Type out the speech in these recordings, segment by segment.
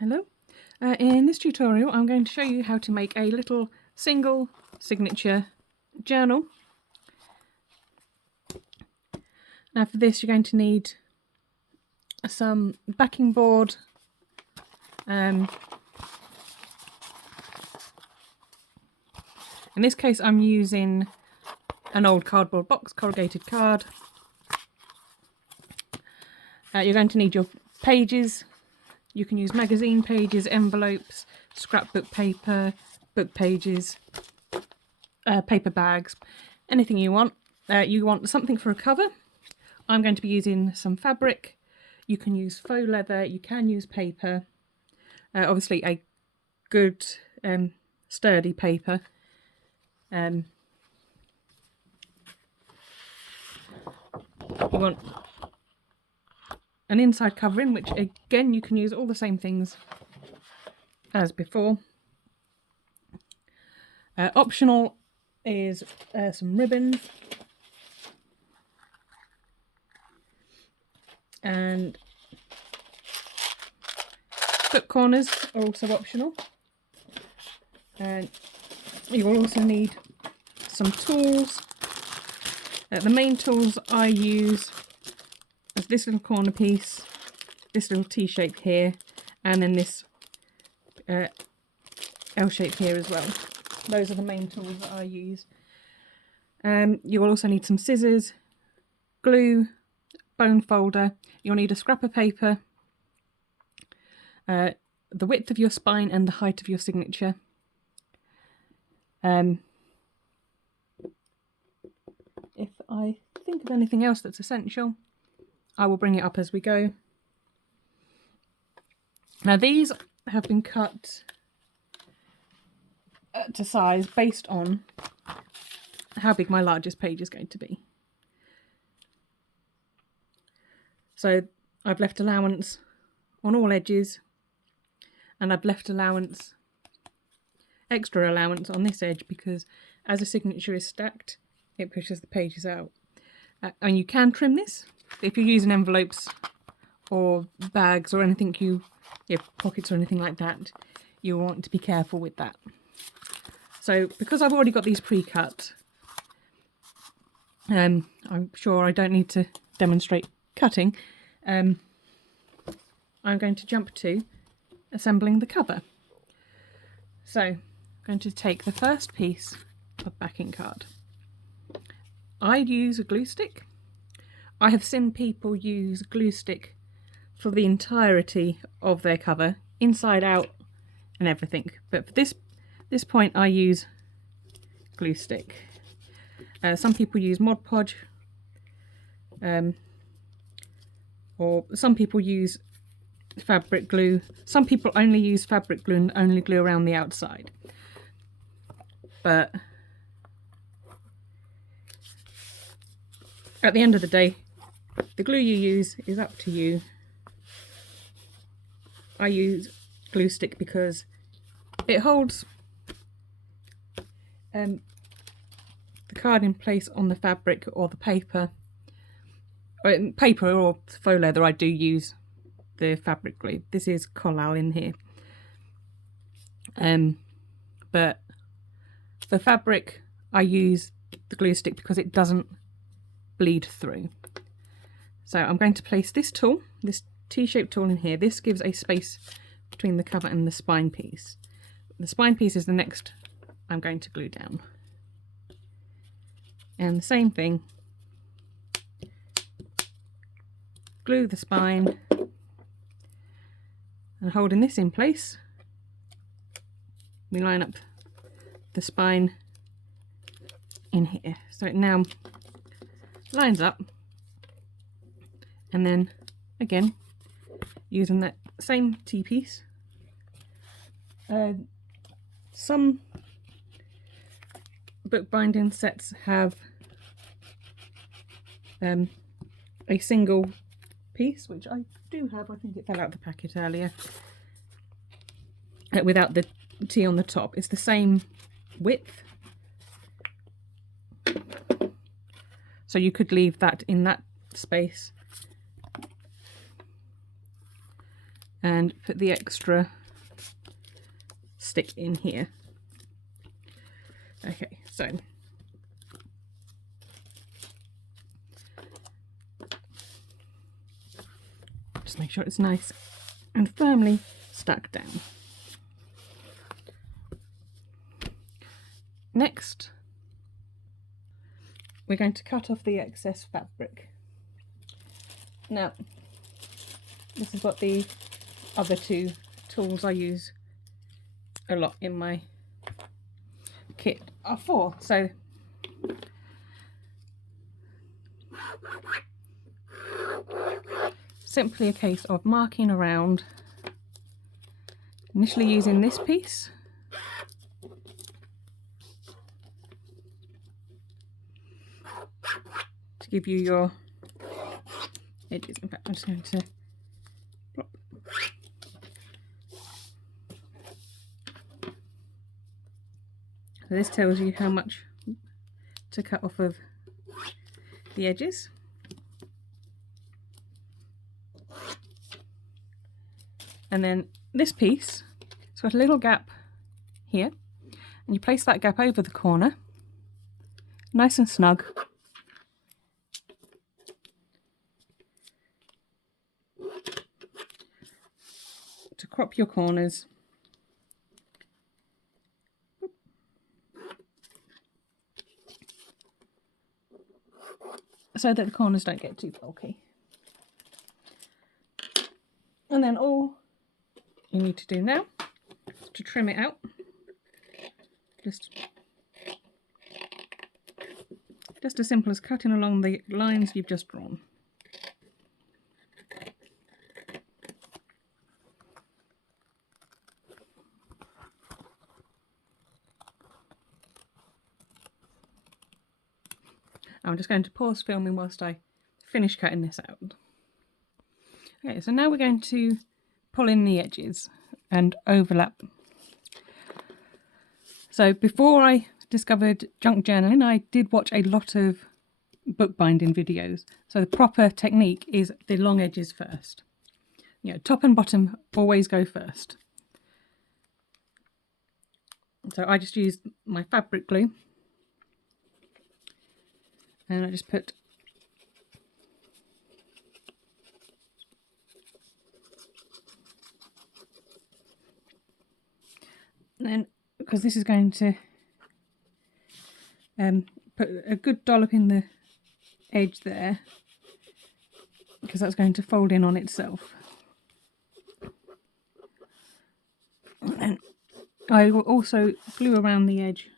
Hello. In this tutorial I'm going to show you how to make a little single signature journal. Now for this you're going to need some backing board, in this case I'm using an old cardboard box, corrugated card. You're going to need your pages. You can use magazine pages, envelopes, scrapbook paper, book pages, paper bags, anything you want. You want something for a cover. I'm going to be using some fabric. You can use faux leather, you can use paper, obviously a good sturdy paper. You want an inside covering, which again you can use all the same things as before. Optional is some ribbons, and book corners are also optional. And you will also need some tools. The main tools I use is this little corner piece, this little T shape here, and then this L shape here as well. Those are the main tools that I use. You will also need some scissors, glue, bone folder. You'll need a scrap of paper, the width of your spine and the height of your signature. If I think of anything else that's essential, I will bring it up as we go. Now these have been cut to size based on how big my largest page is going to be. So I've left allowance on all edges, and I've left extra allowance on this edge, because as a signature is stacked it pushes the pages out. And you can trim this if you're using envelopes or bags or anything, pockets or anything like that. You want to be careful with that. So because I've already got these pre-cut, I'm sure I don't need to demonstrate cutting. I'm going to jump to assembling the cover. So I'm going to take the first piece of backing card. I'd use a glue stick. I have seen people use glue stick for the entirety of their cover, inside out and everything, but for this point I use glue stick. Some people use Mod Podge, or some people use fabric glue. Some people only use fabric glue and only glue around the outside. But at the end of the day, the glue you use is up to you. I use glue stick because it holds the card in place on the fabric or the paper. Paper or faux leather, I do use the fabric glue. This is Collall in here. But for fabric I use the glue stick because it doesn't bleed through. So I'm going to place this tool, this T-shaped tool in here. This gives a space between the cover and the spine piece. The spine piece is the next I'm going to glue down. And the same thing, glue the spine, and holding this in place, we line up the spine in here. So it now lines up, and then again using that same T-piece. Some book binding sets have a single piece, which I do have. I think it fell out the packet earlier, without the T on the top. It's the same width, so you could leave that in that space. and put the extra stick in here. Okay, so just make sure it's nice and firmly stuck down. Next, we're going to cut off the excess fabric. Now, this is what the other two tools I use a lot in my kit are for. So simply a case of marking around, initially using this piece to give you your edges. In fact, I'm just going to plop. So this tells you how much to cut off of the edges. And then this piece, it's got a little gap here, and you place that gap over the corner, nice and snug. To crop your corners. So that the corners don't get too bulky. And then all you need to do now is to trim it out. Just as simple as cutting along the lines you've just drawn. I'm just going to pause filming whilst I finish cutting this out. Okay, so now we're going to pull in the edges and overlap. So before I discovered junk journaling, I did watch a lot of bookbinding videos. So the proper technique is the long edges first. You know, top and bottom always go first. So I just used my fabric glue, and I just put then, because this is going to put a good dollop in the edge there, because that's going to fold in on itself. And I will also glue around the edge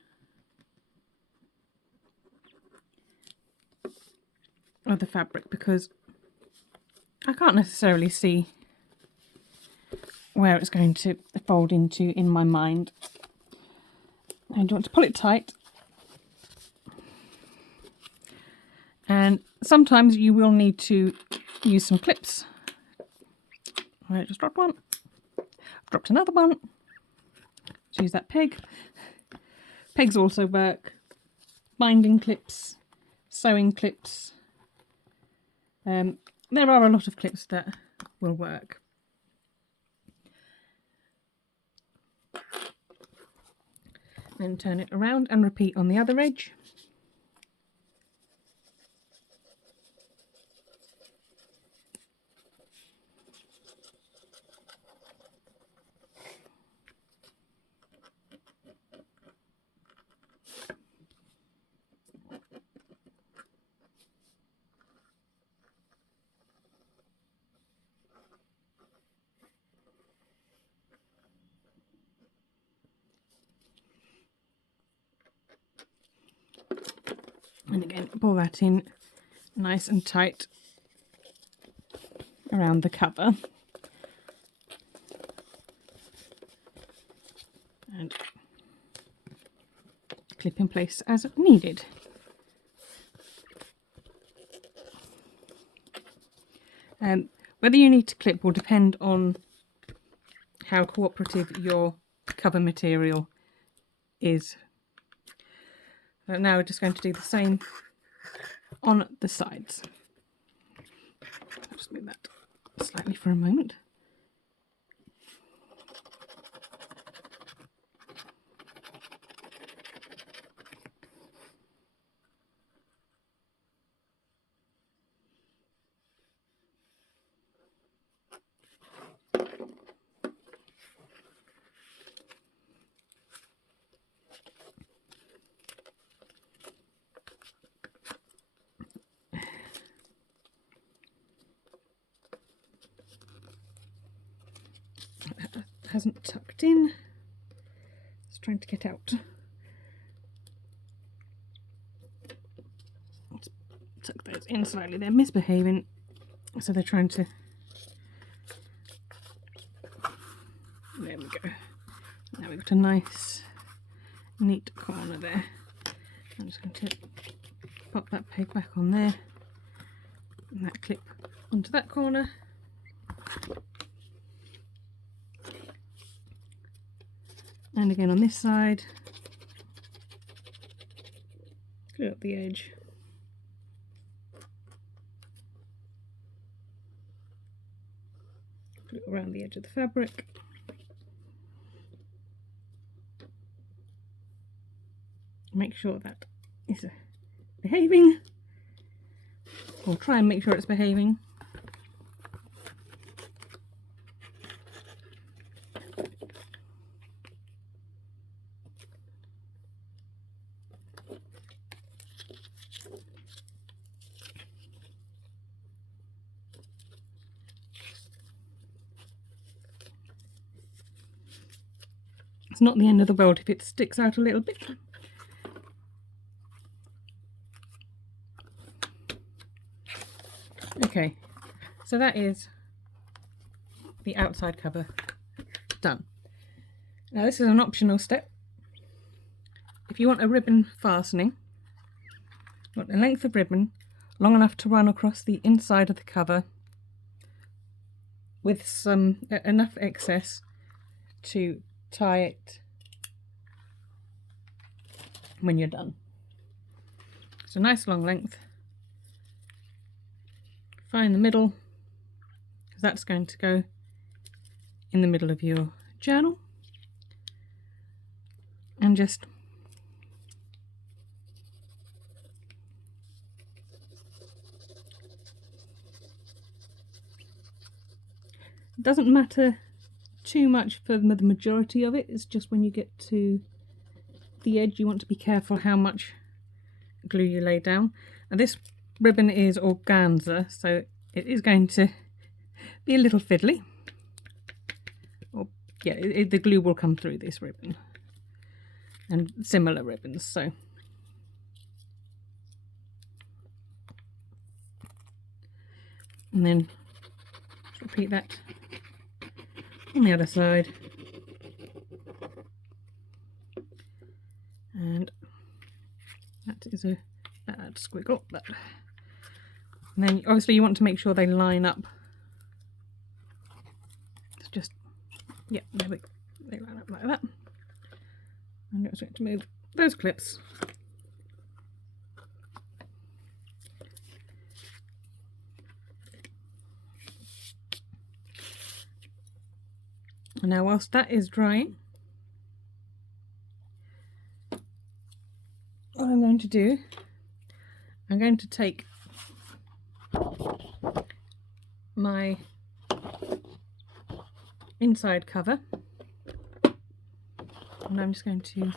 of the fabric, because I can't necessarily see where it's going to fold into in my mind. And you want to pull it tight. And sometimes you will need to use some clips. I just dropped one. Dropped another one. Let's use that peg. Pegs also work. Binding clips, sewing clips. There are a lot of clips that will work. Then turn it around and repeat on the other edge. And again, pull that in nice and tight around the cover. And clip in place as needed. Whether you need to clip will depend on how cooperative your cover material is. But now we're just going to do the same on the sides. I'll just move that slightly for a moment. hasn't tucked in. It's trying to get out. Let's tuck those in slightly. They're misbehaving, so they're trying to... There we go. Now we've got a nice, neat corner there. I'm just going to pop that peg back on there, and that clip onto that corner. And again on this side, glue up the edge. Glue it around the edge of the fabric. Make sure that is behaving, or try and make sure it's behaving. It's not the end of the world if it sticks out a little bit. Okay, so that is the outside cover done. Now this is an optional step. If you want a ribbon fastening, you want a length of ribbon long enough to run across the inside of the cover with some enough excess to tie it when you're done. So nice long length. Find the middle, because that's going to go in the middle of your journal, and just it doesn't matter too much for the majority of it. It's just when you get to the edge you want to be careful how much glue you lay down. And this ribbon is organza, so it is going to be a little fiddly. Or yeah, the glue will come through this ribbon and similar ribbons. So and then repeat that on the other side, and that is a bad squiggle. But and then obviously you want to make sure they line up. It's just, yeah, there we go. They line up like that. I'm just going to move those clips. And now whilst that is drying, what I'm going to do, I'm going to take my inside cover and I'm just going to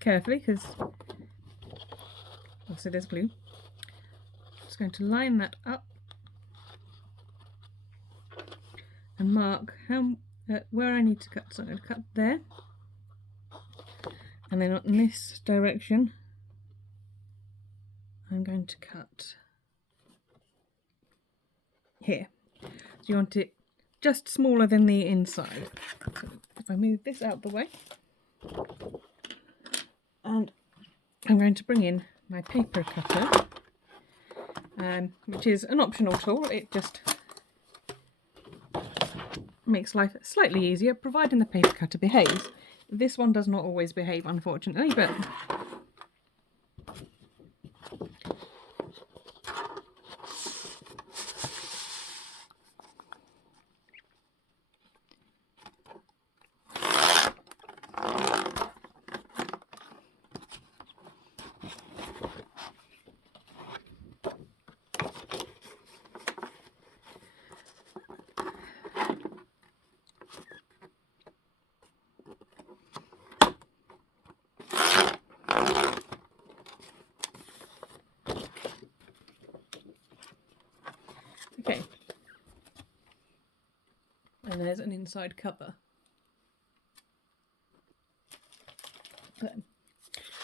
carefully, because obviously there's glue, just going to line that up and mark how where I need to cut. So I'm going to cut there, and then in this direction I'm going to cut here. So you want it just smaller than the inside. So if I move this out the way, and I'm going to bring in my paper cutter, which is an optional tool. It just makes life slightly easier, providing the paper cutter behaves. This one does not always behave, unfortunately, but And there's an inside cover. Then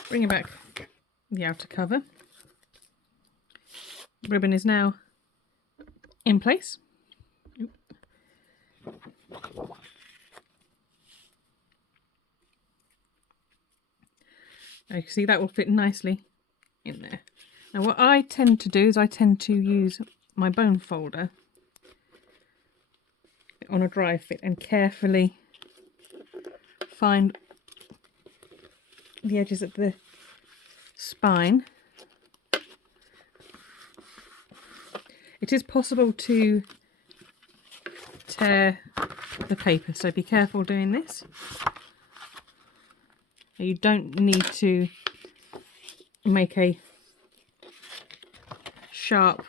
bringing back the outer cover. The ribbon is now in place. Now you can see that will fit nicely in there. Now what I tend to do is I tend to use my bone folder on a dry fit and carefully find the edges of the spine. It is possible to tear the paper, so be careful doing this. You don't need to make a sharp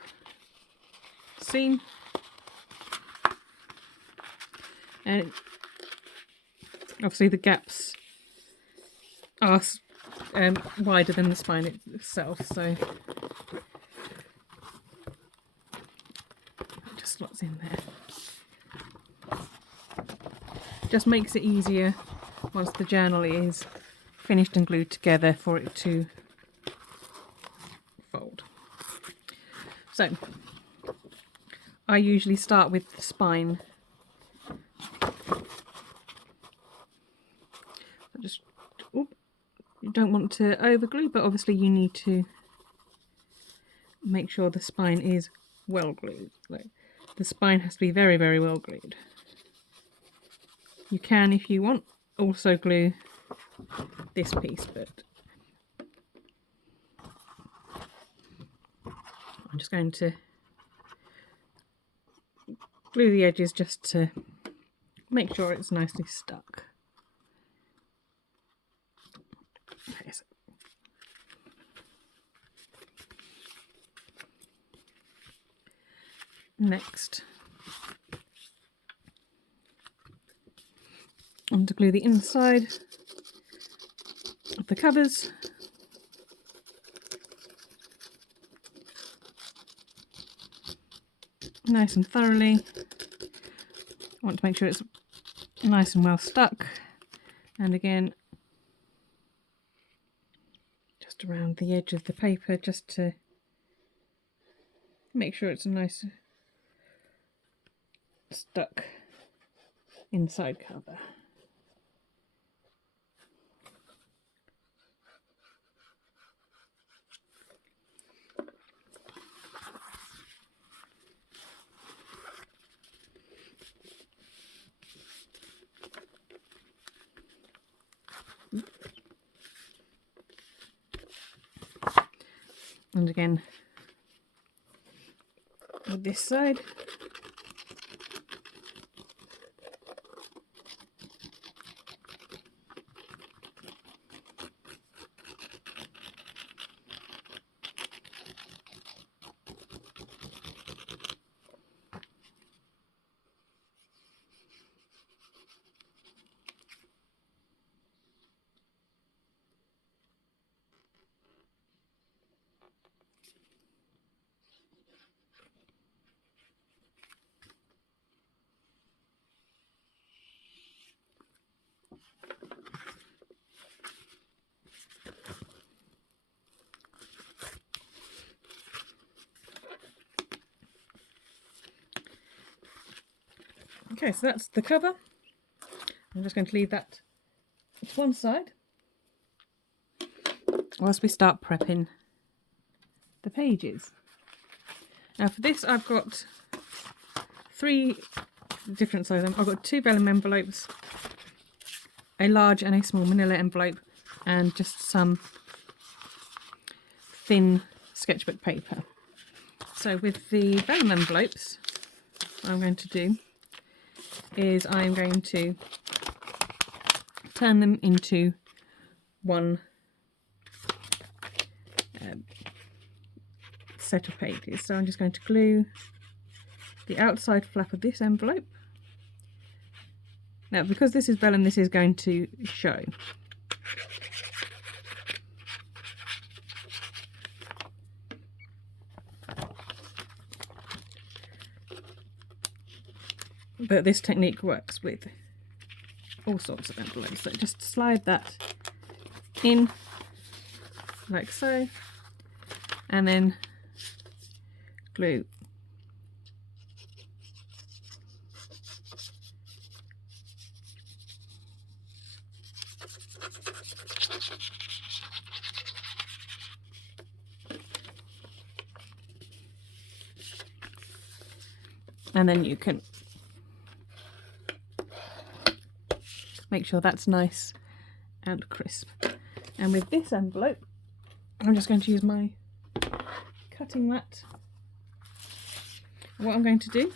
seam, and obviously the gaps are wider than the spine itself, so it just slots in there. Just makes it easier once the journal is finished and glued together for it to fold. So I usually start with the spine. You don't want to over glue, but obviously you need to make sure the spine is well glued. Like, the spine has to be very, very well glued. You can, if you want, also glue this piece, but I'm just going to glue the edges just to make sure it's nicely stuck. Okay, so next, I'm going to glue the inside of the covers. Nice and thoroughly. I want to make sure it's nice and well stuck. And again, just around the edge of the paper, just to make sure it's a nice stuck inside cover. And again, with this side. Okay, so that's the cover. I'm just going to leave that to one side whilst we start prepping the pages. Now for this I've got 3 different sizes. I've got 2 vellum envelopes, a large and a small manila envelope, and just some thin sketchbook paper. So with the vellum envelopes, what I'm going to do is I'm going to turn them into one set of pages. So I'm just going to glue the outside flap of this envelope. Now because this is vellum, this is going to show. but this technique works with all sorts of envelopes. So just slide that in like so, and then glue. And then you can make sure that's nice and crisp. And with this envelope, I'm just going to use my cutting mat. What I'm going to do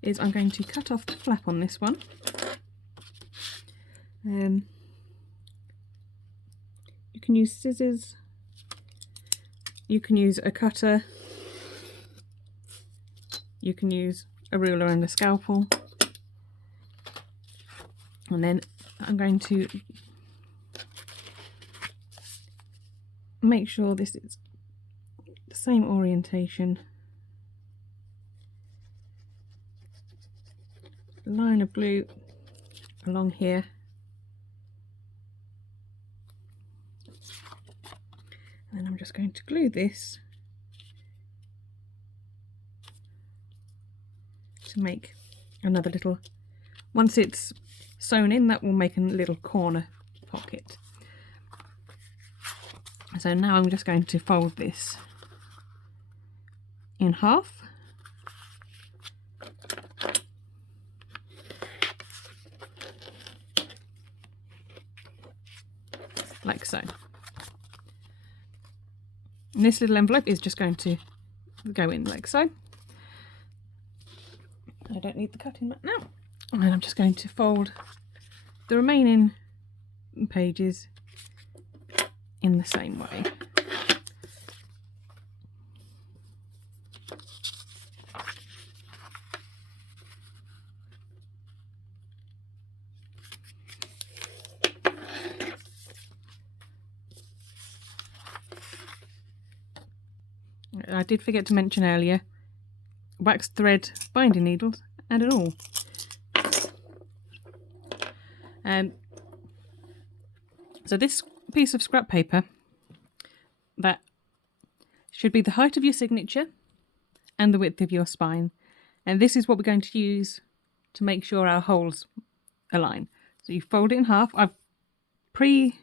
is I'm going to cut off the flap on this one. You can use scissors, you can use a cutter, you can use a ruler and a scalpel, and then I'm going to make sure this is the same orientation. Line of glue along here, and then I'm just going to glue this to make another little, once it's sewn in, that will make a little corner pocket. So now I'm just going to fold this in half, like so. And this little envelope is just going to go in like so. I don't need the cutting mat now. And then I'm just going to fold the remaining pages in the same way. I did forget to mention earlier, wax thread binding needles and an awl. So this piece of scrap paper, that should be the height of your signature and the width of your spine, and this is what we're going to use to make sure our holes align. So you fold it in half. I've pre-folded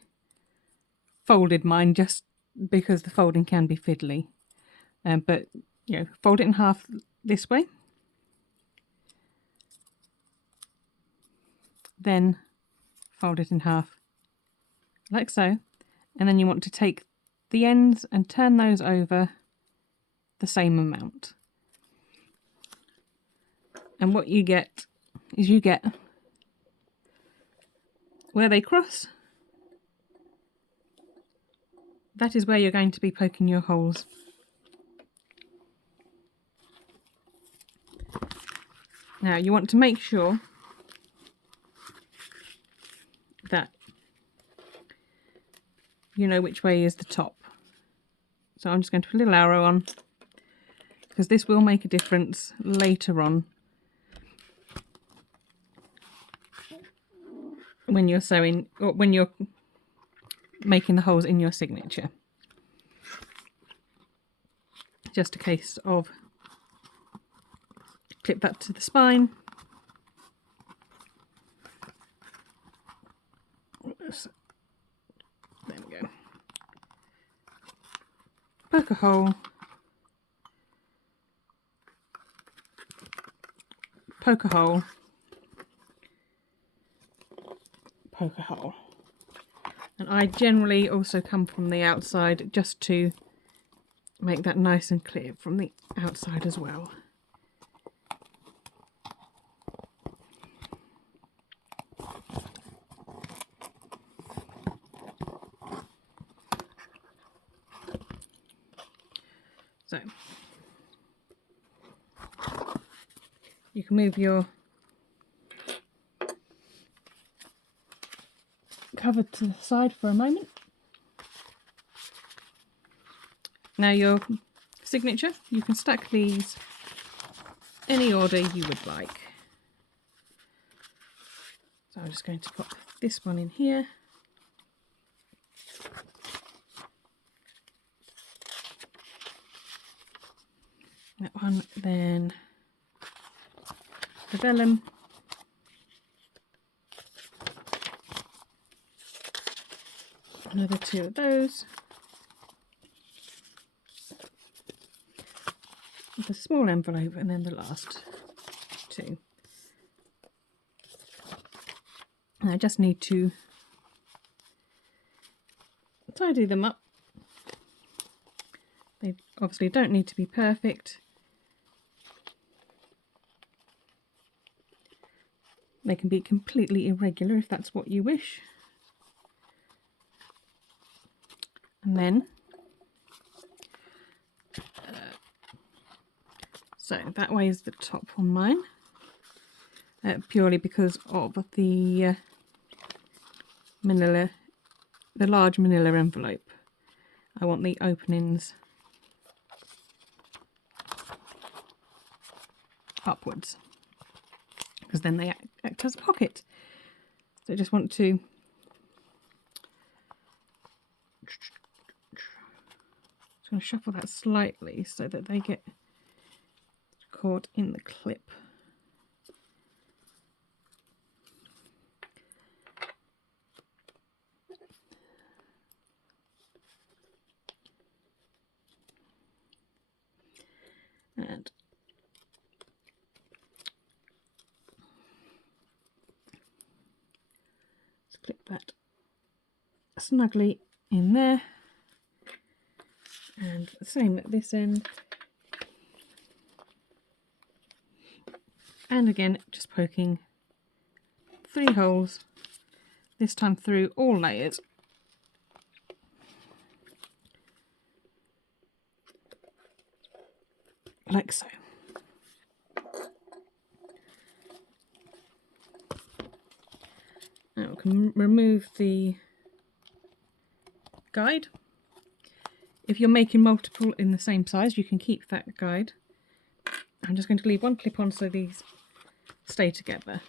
mine just because the folding can be fiddly, but you know, fold it in half this way, then fold it in half like so, and then you want to take the ends and turn those over the same amount. And what you get is you get where they cross, that is where you're going to be poking your holes. Now you want to make sure that you know which way is the top. So I'm just going to put a little arrow on, because this will make a difference later on when you're sewing, or when you're making the holes in your signature. Just a case of clip that to the spine. There we go. Poke a hole. Poke a hole. Poke a hole. And I generally also come from the outside just to make that nice and clear from the outside as well. So you can move your cover to the side for a moment. Now your signature, you can stack these any order you would like. So I'm just going to pop this one in here. That one, then the vellum. Another 2 of those. With a small envelope, and then the last 2. And I just need to tidy them up. They obviously don't need to be perfect. They can be completely irregular if that's what you wish. And then, so that way is the top on mine, purely because of the manila, the large manila envelope. I want the openings upwards, because then they act as a pocket. So I just want to shuffle that slightly so that they get caught in the clip. And let's clip that snugly in there. And the same at this end. And again, just poking 3 holes, this time through all layers. Like so. Now we can remove the guide. If you're making multiple in the same size, you can keep that guide. I'm just going to leave one clip on so these stay together.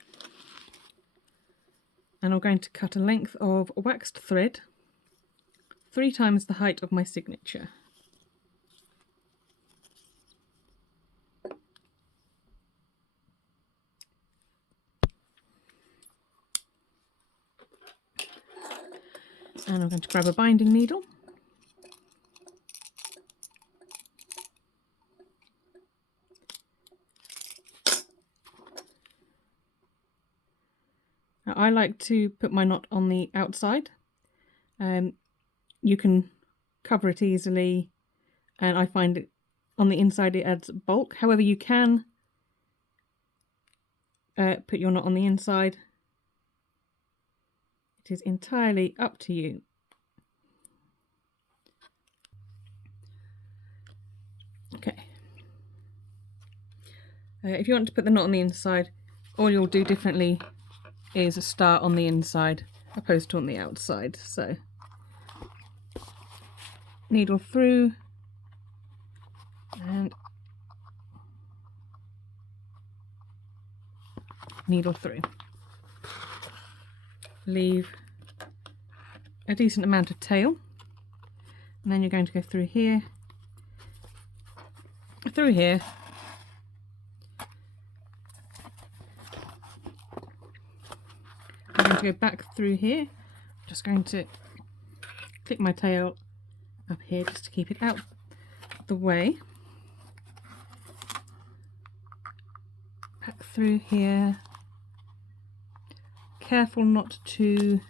And I'm going to cut a length of waxed thread 3 times the height of my signature. And I'm going to grab a binding needle. Now, I like to put my knot on the outside. You can cover it easily, and I find it on the inside it adds bulk. However, you can put your knot on the inside. It is entirely up to you. Okay. If you want to put the knot on the inside, all you'll do differently is start on the inside opposed to on the outside. So needle through and needle through. Leave a decent amount of tail, and then you're going to go through here, through here, I'm going to go back through here. I'm just going to clip my tail up here just to keep it out the way. Back through here. Careful not to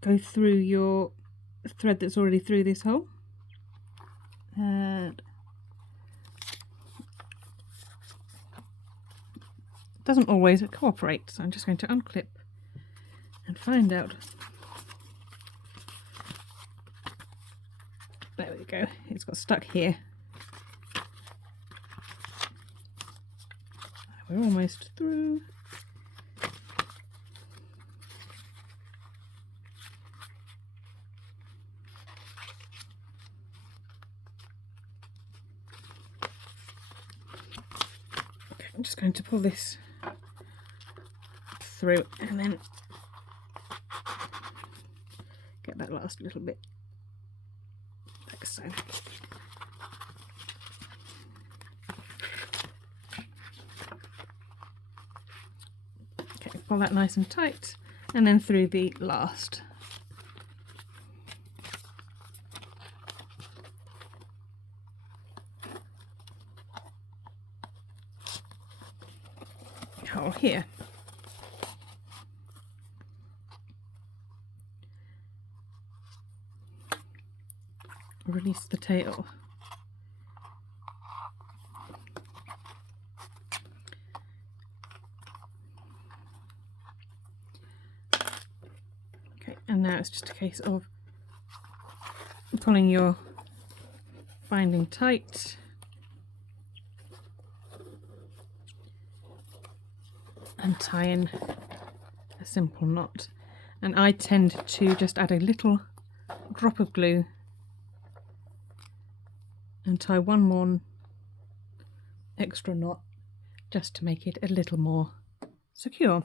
go through your thread that's already through this hole. And it doesn't always cooperate, so I'm just going to unclip and find out. There we go, it's got stuck here. We're almost through. I'm just going to pull this through and then get that last little bit like so. Okay, pull that nice and tight, and then through the last. Hole here. Release the tail. Okay, and now it's just a case of pulling your binding tight and tying a simple knot. And I tend to just add a little drop of glue and tie one more extra knot just to make it a little more secure,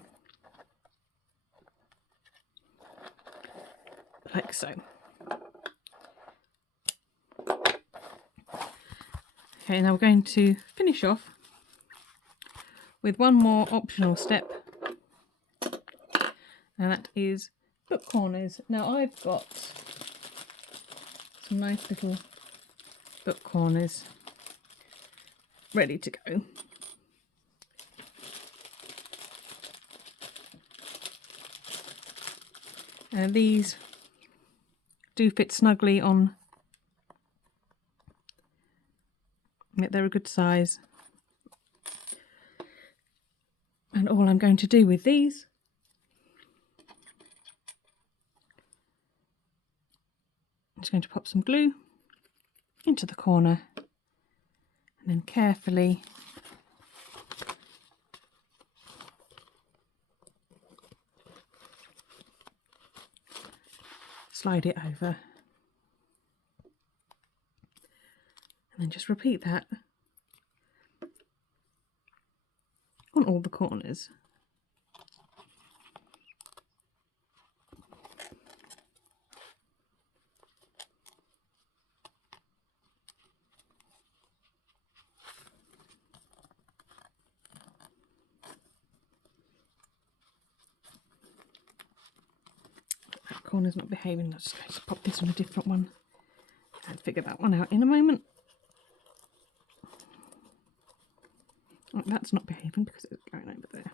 like so. Okay, now we're going to finish off with one more optional step, and that is book corners. Now I've got some nice little book corners ready to go. And these do fit snugly on. They're a good size. And all I'm going to do with these I'm just going to pop some glue into the corner and then carefully slide it over, and then just repeat that on all the corners. That corner's not behaving. I'm just going to pop this on a different one and figure that one out in a moment. Oh, that's not behaving because it's going over there.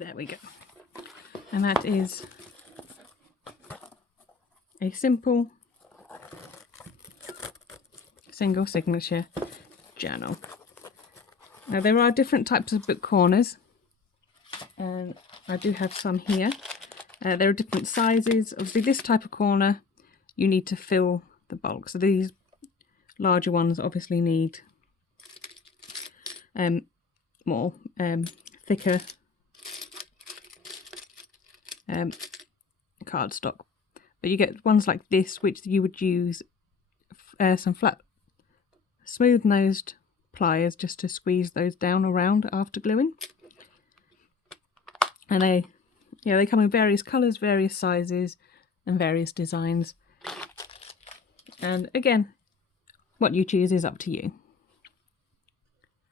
There we go. And that is a simple single signature journal. Now there are different types of book corners, and I do have some here. There are different sizes. Obviously this type of corner you need to fill the bulk, so these larger ones obviously need more thicker cardstock, but you get ones like this which you would use some flat smooth nosed pliers just to squeeze those down around after gluing. And they come in various colours, various sizes and various designs, and again what you choose is up to you.